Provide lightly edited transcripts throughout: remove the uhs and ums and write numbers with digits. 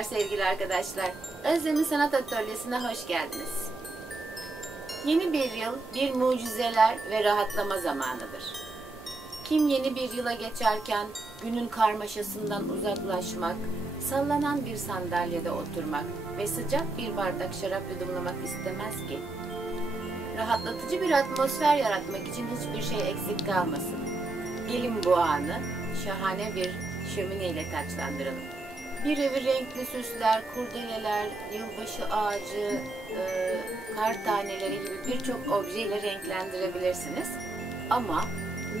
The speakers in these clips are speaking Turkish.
Merhabalar sevgili arkadaşlar. Özlem'in Sanat Atölyesi'ne hoş geldiniz. Yeni bir yıl, bir mucizeler ve rahatlama zamanıdır. Kim yeni bir yıla geçerken günün karmaşasından uzaklaşmak, sallanan bir sandalyede oturmak ve sıcak bir bardak şarap yudumlamak istemez ki? Rahatlatıcı bir atmosfer yaratmak için hiçbir şey eksik kalmasın. Gelin bu anı şahane bir şömine ile taçlandıralım. Bir evi renkli süsler, kurdeleler, yılbaşı ağacı, kar taneleri gibi birçok objeyle renklendirebilirsiniz. Ama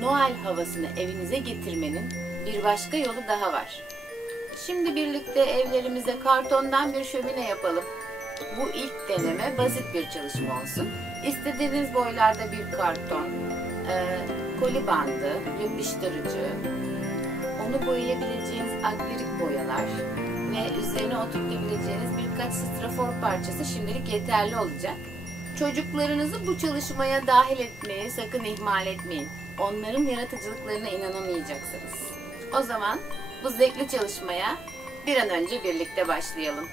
Noel havasını evinize getirmenin bir başka yolu daha var. Şimdi birlikte evlerimize kartondan bir şömine yapalım. Bu ilk deneme basit bir çalışma olsun. İstediğiniz boylarda bir karton, koli bandı, yapıştırıcı, onu boyayabileceğiniz akrilik boyalar ve üzerine oturtabileceğiniz birkaç strafor parçası şimdilik yeterli olacak. Çocuklarınızı bu çalışmaya dahil etmeyi sakın ihmal etmeyin. Onların yaratıcılıklarına inanamayacaksınız. O zaman bu zevkli çalışmaya bir an önce birlikte başlayalım.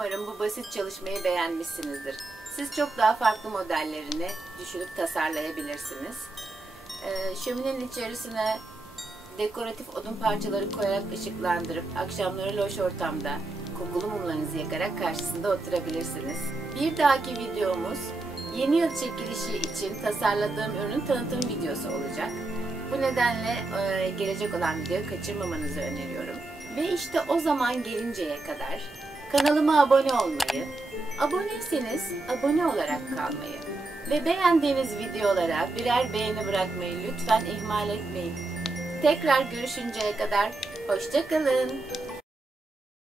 Umarım bu basit çalışmayı beğenmişsinizdir. Siz çok daha farklı modellerini düşünüp tasarlayabilirsiniz. Şöminenin içerisine dekoratif odun parçaları koyarak ışıklandırıp akşamları loş ortamda kokulu mumlarınızı yakarak karşısında oturabilirsiniz. Bir dahaki videomuz yeni yıl çekilişi için tasarladığım ürünün tanıtım videosu olacak. Bu nedenle gelecek olan videoyu kaçırmamanızı öneriyorum. Ve işte o zaman gelinceye kadar kanalıma abone olmayı, aboneyseniz abone olarak kalmayı ve beğendiğiniz videolara birer beğeni bırakmayı lütfen ihmal etmeyin. Tekrar görüşünceye kadar hoşça kalın.